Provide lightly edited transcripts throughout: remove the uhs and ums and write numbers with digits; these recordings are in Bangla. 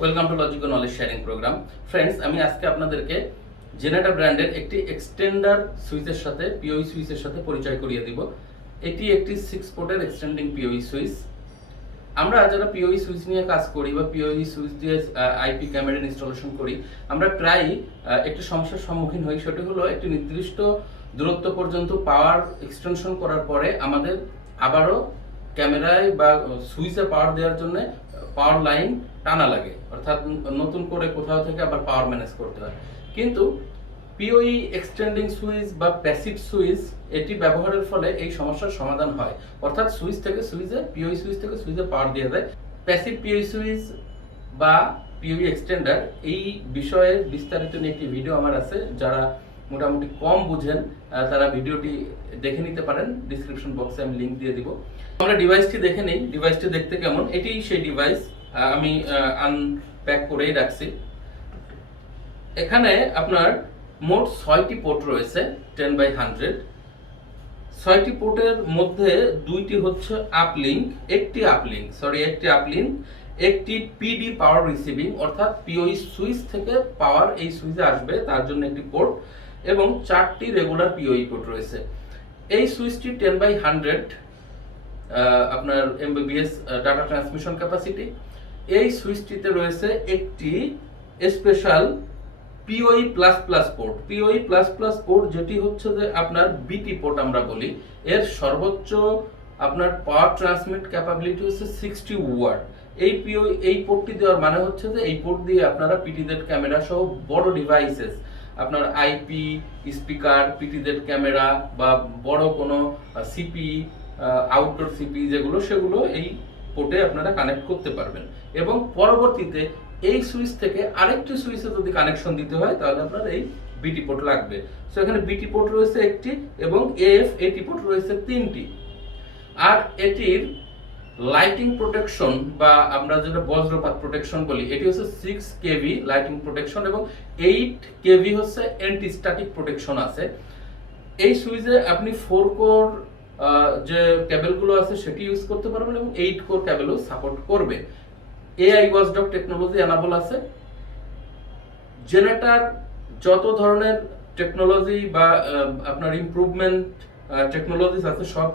Welcome to LogicGo knowledge sharing programme. Friends, আমি আজকে আপনাদেরকে জেনেটা ব্র্যান্ডের একটি এক্সটেন্ডার সুইচের সাথে পিওই সুইচের সাথে পরিচয় করিয়ে দিব। এটি একটি 6 পোর্টের এক্সটেন্ডিং পিওই সুইচ। আমরা যারা পিওই সুইচ নিয়ে কাজ করি বা পিওই সুইচ দিয়ে আইপি ক্যামেরা ইনস্টলেশন করি, আমরা প্রায় একটি সমস্যার সম্মুখীন হই। সেটি হলো একটি নির্দিষ্ট দূরত্ব পর্যন্ত পাওয়ার এক্সটেনশন করার পরে আমাদের আবারও ক্যামেরায় বা সুইচে পাওয়ার দেওয়ার জন্য পাওয়ার লাইন টানা লাগে, অর্থাৎ নতুন করে কোথাও থেকে আবার পাওয়ার ম্যানেজ করতে হয়। কিন্তু পিওই এক্সটেন্ডিং সুইচ বা প্যাসিভ সুইচ এটি ব্যবহারের ফলে এই সমস্যার সমাধান হয়, অর্থাৎ সুইচ থেকে সুইচে পিওই সুইচ থেকে সুইচে পাওয়ার দিয়ে দেয়। প্যাসিভ পিওই সুইচ বা পিওই এক্সটেন্ডার এই বিষয়ে বিস্তারিত নিয়ে একটি ভিডিও আমার আছে। যারা মোটামুটি কম বুঝেন তারা ভিডিওটি দেখে নিতে পারেন, ডিসক্রিপশন বক্সে আমি লিংক দিয়ে দিব। আমরা ডিভাইসটি দেখে নেই, ডিভাইসটি দেখতে কেমন। এটি সেই ডিভাইস, আমি আনপ্যাক করেই রাখছি। এখানে আপনার মোট 6টি পোর্ট রয়েছে 10/100। 6টি পোর্টের মধ্যে দুইটি হচ্ছে আপলিঙ্ক, একটি আপলিঙ্ক, একটি পিডি পাওয়ার রিসিভিং, অর্থাৎ পিওই সুইচ থেকে পাওয়ার এই সুইচে আসবে তার জন্য একটি পোর্ট, এবং 4টি রেগুলার পিওই পোর্ট রয়েছে। এই সুইচটি 10/100 আপনার এমবিবিএস ডাটা ট্রান্সমিশন ক্যাপাসিটি। এই সুইচটিতে রয়েছে একটি special POE port. POE port যেটি হচ্ছে যে আপনার বিটি পোর্ট আমরা বলি। এর সর্বোচ্চ আপনার পাওয়ার ট্রান্সমিট ক্যাপাবিলিটি হচ্ছে 60 ওয়াট। এই পোর্টটি দেওয়ার মানে হচ্ছে যে এই পোর্ট দিয়ে আপনারা পিটিজেড ক্যামেরা সহ বড় ডিভাইসেস, আপনার আইপি স্পিকার, পিটিজেড ক্যামেরা বা বড় কোনো সিপি, আউটডোর সিপি সেগুলো এই পোর্টে আপনারা কানেক্ট করতে পারবেন। এবং পরবর্তীতে এই সুইচ থেকে আরেকটি সুইচে যদি কানেকশন দিতে হয় তাহলে আপনার এই বিটি পোর্ট লাগবে। সো এখানে বিটি পোর্ট রয়েছে একটি এবং এটি পোর্ট রয়েছে 3টি। আর এটির লাইটিং প্রোটেকশন বা আমরা যেটা বজ্রপাত প্রোটেকশন বলি, এটি হচ্ছে 6 কেভি লাইটিং প্রোটেকশন এবং 8 কেভি হচ্ছে অ্যান্টি স্ট্যাটিক প্রোটেকশন আছে। এই সুইচে আপনি 4 কোর যে কেবলগুলো আছে সেটি ইউজ করতে পারবেন এবং 8 কোর কেবলও সাপোর্ট করবে। AI ওয়াচডগ টেকনোলজি এনাবল আছে। জেনেটার যত ধরনের টেকনোলজি বা আপনার ইমপ্রুভমেন্ট টেকনোলজিস আছে, সব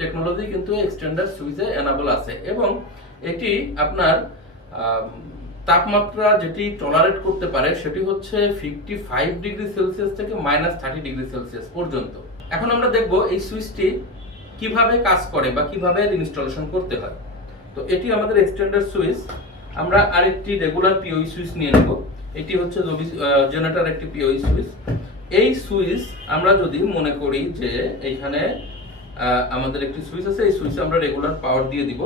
টেকনোলজি কিন্তু এক্সটেন্ডার সুইচে এনাবল আছে। এবং এটি আপনার তাপমাত্রা যেটি টলারেট করতে পারে সেটি হচ্ছে 55 ডিগ্রি সেলসিয়াস থেকে -30 ডিগ্রি সেলসিয়াস পর্যন্ত। এখন আমরা দেখব এই সুইচটি কিভাবে কাজ করে বা কিভাবে ইনস্টলেশন করতে হয়। তো এটি আমাদের এক্সটেন্ডার সুইচ। আমরা আরেকটি রেগুলার পিওই সুইচ নিয়ে নেব। এটি হচ্ছে জেনেটার একটি পিওই সুইচ। এই সুইচ আমরা যদি মনে করি যে এইখানে আমাদের একটি সুইচ আছে, এই সুইচে আমরা রেগুলার পাওয়ার দিয়ে দিব,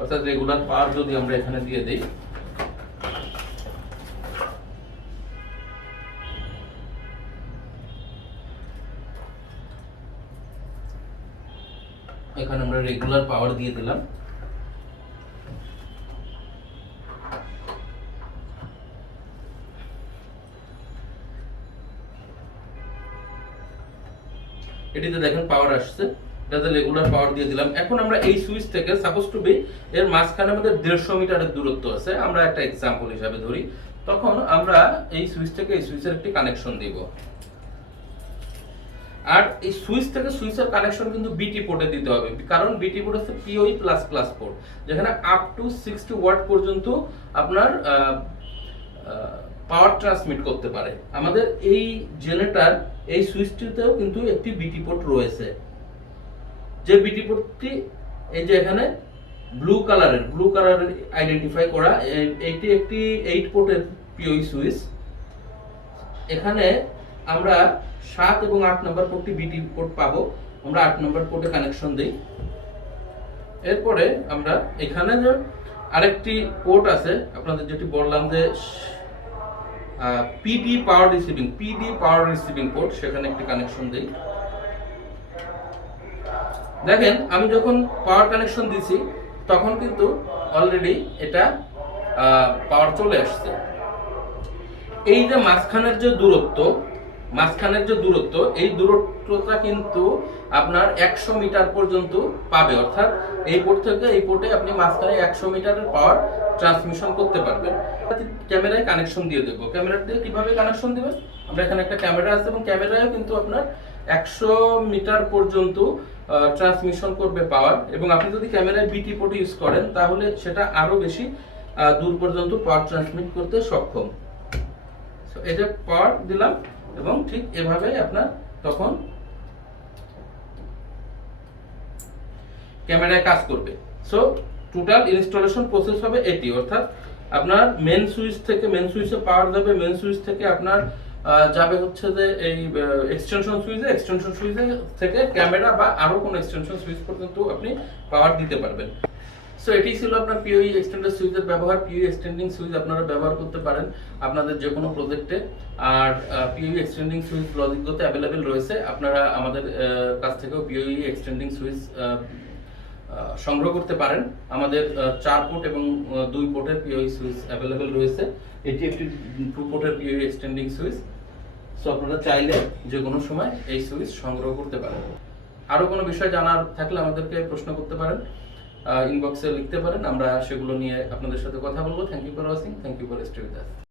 অর্থাৎ রেগুলার পাওয়ার যদি আমরা এখানে দিয়ে দেই, এখানে আমরা রেগুলার পাওয়ার দিয়ে দিলাম। এটিতে দেখেন পাওয়ার আসছে, এটাতে রেগুলার পাওয়ার দিয়ে দিলাম। এখন আমরা এই সুইচ থেকে সাপোজ টু বি এর মাঝখানে আমাদের 150 মিটারের দূরত্ব আছে, আমরা একটা এক্সাম্পল হিসাবে ধরি। তখন আমরা এই সুইচ থেকে এই সুইচের একটি কানেকশন দিব। আর এই সুইচ থেকে সুইচের কানেকশন কিন্তু বিটি পোর্টে দিতে হবে, কারণ বিটি পোর্ট হচ্ছে POE পোর্ট, যেখানে আপ টু 60 ওয়াট পর্যন্ত আপনার পাওয়ার ট্রান্সমিট করতে পারে। আমাদের এই জেনেটার এই সুইচটিতেও কিন্তু একটি বিটি পোর্ট রয়েছে, যে বিটি পোর্টটি এই যে এখানে ব্লু কালারের আইডেন্টিফাই করা। এইটি একটি 8 পোর্টের পিওই সুইচ। এখানে আমরা 7 এবং 8 নম্বর পোর্টটি বিটি পোর্ট পাবো। আমরা 8 নম্বর পোর্টে কানেকশন দেই। এরপরে আমরা এখানে যে আরেকটি পোর্ট আছে আপনাদের যেটি বললাম যে পিডি পাওয়ার রিসিভিং পোর্ট, সেখানে একটি কানেকশন দেই। দেখেন আমি যখন পাওয়ার কানেকশন দিছি তখন কিন্তু অলরেডি এটা পাওয়ার চলে আসছে। এই যে মাঝখানের যে দূরত্ব এই দূরত্বটা কিন্তু আপনার 100 মিটার পর্যন্ত পাবে, অর্থাৎ এই পোর্ট থেকে এই পোর্টে আপনি মাঝখানে 100 মিটারের পাওয়ার ট্রান্সমিশন করতে পারবেন। ক্যামেরায় কানেকশন দিয়ে দেবো। ক্যামেরা দিয়ে কিভাবে কানেকশন দিবেন? আমরা এখানে একটা ক্যামেরা আছে এবং ক্যামেরায় কিন্তু আপনার 100 মিটার পর্যন্ত ট্রান্সমিশন করবে পাওয়ার, এবং আপনি যদি ক্যামেরায় বিটি পোর্ট ইউজ করেন তাহলে সেটা আরো বেশি দূর পর্যন্ত পাওয়ার ট্রান্সমিট করতে সক্ষম। সো এই যে পাওয়ার দিলাম এবং ঠিক এভাবে আপনার তখন ক্যামেরায় কাজ করবে। সো টোটাল ইনস্টলেশন প্রসেস হবে এটি, অর্থাৎ আপনার মেন সুইচ থেকে, মেন সুইচে পাওয়ার যাবে, মেন সুইচ থেকে আপনার যাবে হচ্ছে যে এই এক্সটেনশন সুইচে থেকে ক্যামেরা বা আরো কোনো এক্সটেনশন সুইচ পর্যন্ত আপনি পাওয়ার দিতে পারবেন। সো এটি ছিল আপনার POE এক্সটেন্ডেড সুইচের ব্যবহার। POE এক্সটেন্ডিং সুইচ আপনারা ব্যবহার করতে পারেন আপনাদের যে কোনো প্রজেক্টে। আর POE এক্সটেন্ডিং সুইচ লজিকগোতে অ্যাভেলেবেল রয়েছে, আপনারা আমাদের কাছ থেকেও POE এক্সটেন্ডিং সুইচ সংগ্রহ করতে পারেন। আমাদের 4 পোর্ট এবং 2 পোর্টের POE সুইচ অ্যাভেলেবেল রয়েছে। এটি একটি 2 পোর্টের POE এক্সটেন্ডিং সুইচ। সো আপনারা চাইলে যে কোনো সময় এই সুইচ সংগ্রহ করতে পারেন। আরো কোনো বিষয় জানার থাকলে আমাদেরকে প্রশ্ন করতে পারেন, ইনবক্সে লিখতে পারেন, আমরা সেগুলো নিয়ে আপনাদের সাথে কথা বলবো। Thank you for watching, thank you for stay with us.